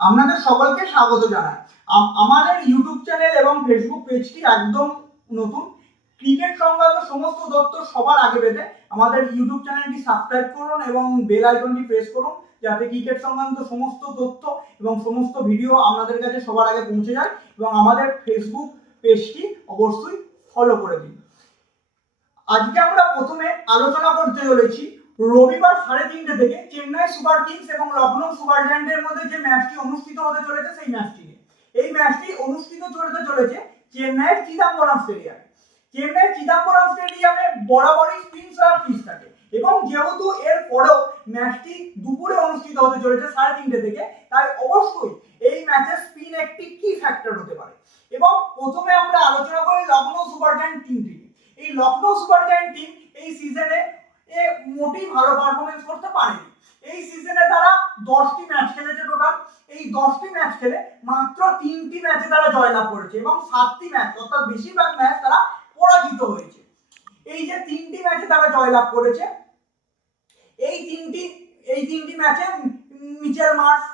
আপনাদের সকলকে স্বাগত জানাই। আমাদের ইউটিউব চ্যানেল এবং ফেসবুক পেজটি একদম নতুন। ক্রিকেট সংক্রান্ত সমস্ত তথ্য সবার আগে পেতে আমাদের ইউটিউব চ্যানেলটি সাবস্ক্রাইব করুন এবং বেল আইকনটি প্রেস করুন, যাতে ক্রিকেট সংক্রান্ত সমস্ত তথ্য এবং সমস্ত ভিডিও আপনাদের কাছে সবার আগে পৌঁছে যায়। এবং আমাদের ফেসবুক পেজটি অবশ্যই ফলো করে দিন। আজকে আমরা প্রথমে আলোচনা করতে চলেছি রবিবার 3:30 থেকে চেন্নাই সুপার কিংস এবং লখনৌ সুপার জায়ান্টের মধ্যে যে ম্যাচটি অনুষ্ঠিত হতে চলেছে সেই ম্যাচটি নিয়ে। এই ম্যাচটি অনুষ্ঠিত হতে চলেছে চেন্নাইয়ের চিদাম্বরম স্টেডিয়ামে। চেন্নাইয়ের চিদাম্বরম স্টেডিয়ামে বরাবরই স্পিন সার্ভ পিচ থাকে এবং যেহেতু এর পরেও ম্যাচটি দুপুরে অনুষ্ঠিত হতে চলেছে 3:30 থেকে, তাই অবশ্যই এই ম্যাচের স্পিন একটি কি ফ্যাক্টর হতে পারে। এবং প্রথমে আমরা আলোচনা করি লখনৌ সুপার জায়ান্ট টিমটি। এই লখনৌ সুপার জায়ান্ট টিম এই সিজনে মোটেই ভালো পারফরমেন্স করতে পারেনি। এই সিজনে তারা 10টি ম্যাচ খেলেছে টোটাল। এই 10টি ম্যাচ খেলে মাত্র 3টি ম্যাচে তারা জয়লাভ করেছে এবং 7টি ম্যাচ অর্থাৎ বেশিরভাগ ম্যাচ তারা পরাজিত হয়েছে। এই যে 3টি ম্যাচে তারা জয়লাভ করেছে, এই তিনটি ম্যাচে Mitchell Marsh,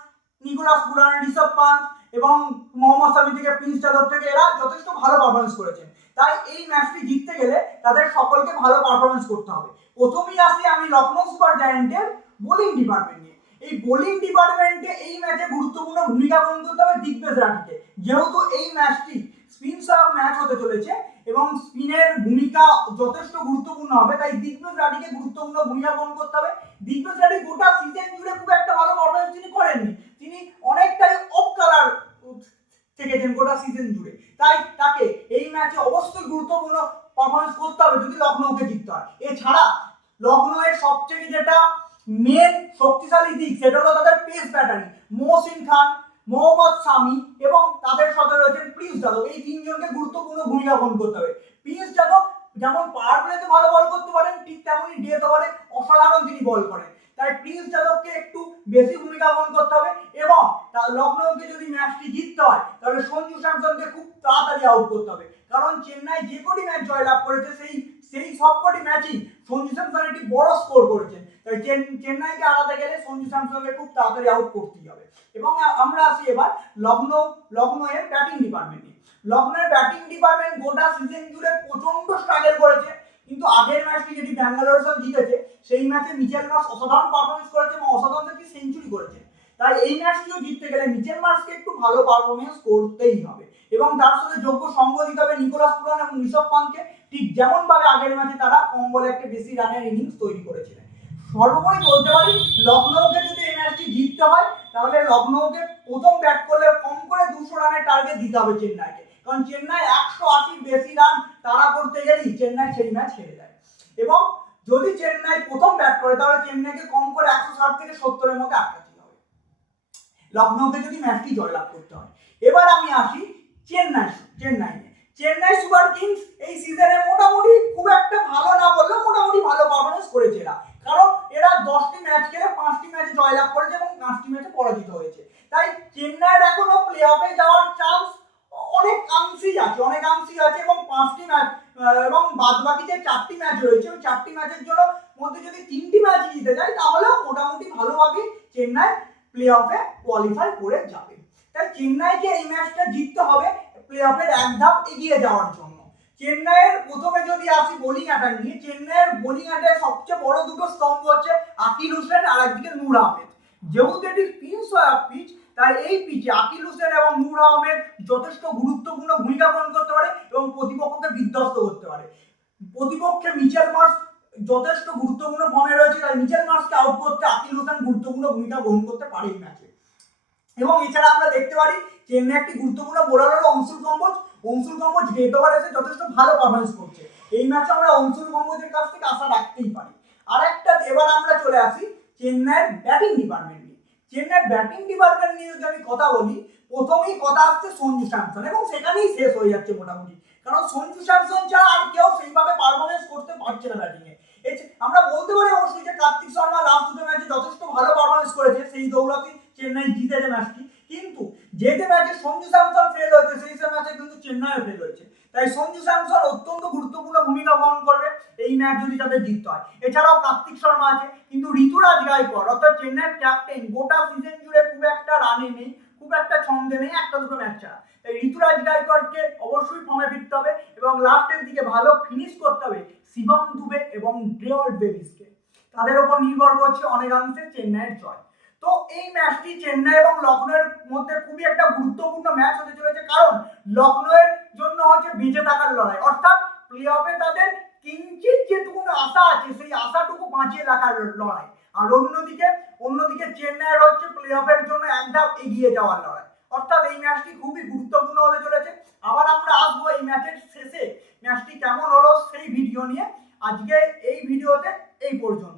Nicholas Pooran, Rishabh punt এবং মোহাম্মদ শামি থেকে প্রিন্স যাদব থেকে এরা যথেষ্ট ভালো পারফরমেন্স করেছেন। তাই এই ম্যাচটি জিততে গেলে তাদের সকলকে ভালো পারফরমেন্স করতে হবে। প্রথমেই আসি আমি লখনৌ সুপার জায়ান্টের বোলিং ডিপার্টমেন্ট নিয়ে। এই বোলিং ডিপার্টমেন্টে এই ম্যাচে গুরুত্বপূর্ণ ভূমিকা পালন করতে হবে দিগ্বেশ রাঠিকে। যেহেতু এই ম্যাচটি স্পিন সার্ভ ম্যাচ হতে চলেছে এবং স্পিনের ভূমিকা যথেষ্ট গুরুত্বপূর্ণ হবে, তাই দিগ্বেশ রাঠিকে গুরুত্বপূর্ণ ভূমিকা পালন করতে হবে। দিগ্বেশ রাঠি গোটা সিজন জুড়ে খুব একটা ভালো পারফরমেন্স তিনি করেননি, তিনি অনেকটাই অফ কালার থেকেছেন গোটা সিজন জুড়ে। তাই তাকে এই ম্যাচে অবশ্যই গুরুত্বপূর্ণ পারফরমেন্স করতে হবে যদি লখনৌকে জিততে হয়। এছাড়া লখনৌয়ের সবথেকে যেটা মেন শক্তিশালী দিক সেটা হলো তাদের পেস ব্যাটারি। মহসিন খান, মোহাম্মদ শামি এবং তাদের সাথে রয়েছেন প্রিন্স যাদব। এই তিনজনকে গুরুত্বপূর্ণ ভূমিকা পালন করতে হবে। প্রিন্স যাদব যেমন পাওয়ার প্লেতে ভালো বল করতে পারেন, ঠিক তেমনই ডেথ ওভারে অসাধারণ তিনি বল করেন। তাই প্রিন্স যাদবকে একটু বেশি ভূমিকা পালন করতে হবে। এবং লখনৌকে যদি ম্যাচটি জিততে হয় তাহলে সঞ্জু স্যামসনকে খুব তাড়াতাড়ি আউট করতে হবে, কারণ চেন্নাই যে কটি ম্যাচ জয়লাভ করেছে সেই সবকটি ম্যাচই সঞ্জু স্যামসন একটি বড় স্কোর করেছেন। তাই চেন্নাইকে হারাতে গেলে সঞ্জু স্যামসনকে খুব তাড়াতাড়ি আউট করতেই হবে। এবং আমরা আসি এবার লখনৌয়ের ব্যাটিং ডিপার্টমেন্টে। লখনৌয়ের ব্যাটিং ডিপার্টমেন্ট গোটা সিজন জুড়ে প্রচন্ড স্ট্রাগল করেছে, কিন্তু আগের ম্যাচটি যেটি ব্যাঙ্গালোর সঙ্গে জিতেছে সেই ম্যাচে মিচেল মার্শ অসাধারণ পারফরমেন্স করেছে এবং অসাধারণ একটি সেঞ্চুরি করেছে। তাই এই ম্যাচটিও জিততে গেলে মিচেল মার্শকে একটু ভালো পারফরমেন্স করতেই হবে এবং তার সাথে যোগ্য সঙ্গ দিতে হবে নিকোলাস পুরান এবং ঋষভ পান্তকে, ঠিক যেমন ভাবে আগের ম্যাচে তারা কম বলে একটা বেশি রানের ইনিংস তৈরি করেছিলেন। সর্বোপরি বলতে পারি লখনৌকে যদি এই ম্যাচটি জিততে হয় তাহলে লখনৌকে প্রথম ব্যাট করলে কম করে 200 রানের টার্গেট দিতে হবে চেন্নাইকে, কারণ চেন্নাই 180 বেশি রান তাড়া করতে গেলেই চেন্নাই সেই ম্যাচ হেরে যায়। এবং যদি চেন্নাই প্রথম ব্যাট করে তাহলে চেন্নাইকে কম করে 160 থেকে 70 এর মধ্যে আটকাতে হবে লখনৌকে যদি ম্যাচটি জয়লাভ করতে হয়। এবার আমি আসি চেন্নাই সুপার কিংস এই সিজনে মোটামুটি খুব একটা ভালো না বললেও মোটামুটি ভালো পারফরমেন্স করেছে এরা, কারণ এরা 10টি ম্যাচ খেলে 5টি ম্যাচে জয়লাভ করেছে এবং 5টি ম্যাচে পরাজিত হয়েছে। তাই চেন্নাইয়ের এখনো প্লে অফে যাওয়ার চান্স অনেকাংশেই আছে এবং 5টি ম্যাচ এবং বাদবাকি যে 4টি ম্যাচ রয়েছে ওই 4টি ম্যাচের জন্য মধ্যে যদি 3টি ম্যাচ জিতে যায় তাহলে মোটামুটি ভালোভাবে চেন্নাই প্লে অফে কোয়ালিফাই করে যাবে। তাই চেন্নাইকে এই ম্যাচটা জিততে হবে প্লে অফের এক ধাপ এগিয়ে যাওয়ার জন্য। চেন্নাইয়ের প্রথমে যদি আসি বোলিং অ্যাটাক নিয়ে, চেন্নাইয়ের বোলিং অ্যাটাকে সবচেয়ে বড় দুটো স্তম্ভ হচ্ছে আকিল হোসেন আর একদিকে নূর আহমেদ। যেহেতু এটি স্পিন সার্ভ পিচ, তাই এই পিচে আকিল হোসেন এবং নূর আহমেদ যথেষ্ট গুরুত্বপূর্ণ ভূমিকা পালন করতে পারে এবং প্রতিপক্ষকে বিধ্বস্ত করতে পারে। প্রতিপক্ষে মিচেল মার্শ যথেষ্ট গুরুত্বপূর্ণ ফর্মে রয়েছে, তাই মিচেল মার্শকে আউট করতে আকিল হোসেন গুরুত্বপূর্ণ ভূমিকা গ্রহণ করতে পারে এই ম্যাচে। এবং এছাড়া আমরা দেখতে পারি চেন্নাই একটি গুরুত্বপূর্ণ বোলার হলো অংশুল কম্বোজ ডেথ ওভার এসে যথেষ্ট ভালো পারফরমেন্স করছে। এই ম্যাচে আমরা অংশুল কম্বোজের কাছ থেকে আশা রাখতেই পারি। এবার আমরা চলে আসি চেন্নাইয়ের ব্যাটিং ডিপার্টমেন্ট নিয়ে। চেন্নাইয়ের ব্যাটিং ডিপার্টমেন্ট নিয়ে যদি আমি কথা বলি, প্রথমেই কথা আসছে সঞ্জু স্যামসন এবং সেখানেই শেষ হয়ে যাচ্ছে মোটামুটি, কারণ সঞ্জু স্যামসন ছাড়া আর কেউ সেইভাবে পারফরমেন্স করতে পারছে না ব্যাটিংয়ে। আমরা বলতে পারি অবশ্যই যে কার্তিক শর্মা লাস্ট দুটো ম্যাচে যথেষ্ট ভালো পারফরমেন্স করেছে, সেই দৌলতে চেন্নাই জিতেছে ম্যাচটি। কিন্তু যে ম্যাচে সঞ্জু স্যামসন ফেল হয়েছে সেই ম্যাচে কিন্তু চেন্নাইও ফেল হয়েছে। তাই সঞ্জু স্যামসন অত্যন্ত গুরুত্বপূর্ণ ভূমিকা পালন করবে এই ম্যাচ যদি তাদের জিততে হয়। এছাড়াও কার্তিক শর্মা আছে, কিন্তু ঋতুরাজ গায়কোয়াড় অর্থাৎ চেন্নাইয়ের ক্যাপ্টেন গোটা সিজন জুড়ে খুব একটা রানে নেই, সন্দেহ নেই একটা দুটো ম্যাচ ছাড়া। তাই ঋতুরাজ গায়কোয়াড়কে অবশ্যই ফর্মে ফিরতে হবে এবং লাস্টের দিকে ভালো ফিনিশ করতে হবে শিবম দুবে এবং ড্রেওয়ার্ড বেবিসকে। তাদের উপর নির্ভর করছে অনেকাংশে চেন্নাইয়ের জয়। তো এই ম্যাচটি চেন্নাই এবং লখনৌয়ের মধ্যে খুবই একটা গুরুত্বপূর্ণ ম্যাচ হতে চলেছে, কারণ লখনৌয়ের জন্য হচ্ছে বেঁচে থাকার লড়াই, অর্থাৎ প্লে অফে তাদের কিঞ্চিত যেটুকু আশা আছে সেই আশাটুকু বাঁচিয়ে রাখার লড়াই। আর অন্যদিকে চেন্নাইয়ের হচ্ছে প্লে অফের জন্য এক ধাপ এগিয়ে যাওয়ার লড়াই। অর্থাৎ এই ম্যাচটি খুবই গুরুত্বপূর্ণ হতে চলেছে। আবার আমরা আসবো এই ম্যাচের শেষে ম্যাচটি কেমন হলো সেই ভিডিও নিয়ে। আজকে এই ভিডিওতে এই পর্যন্ত।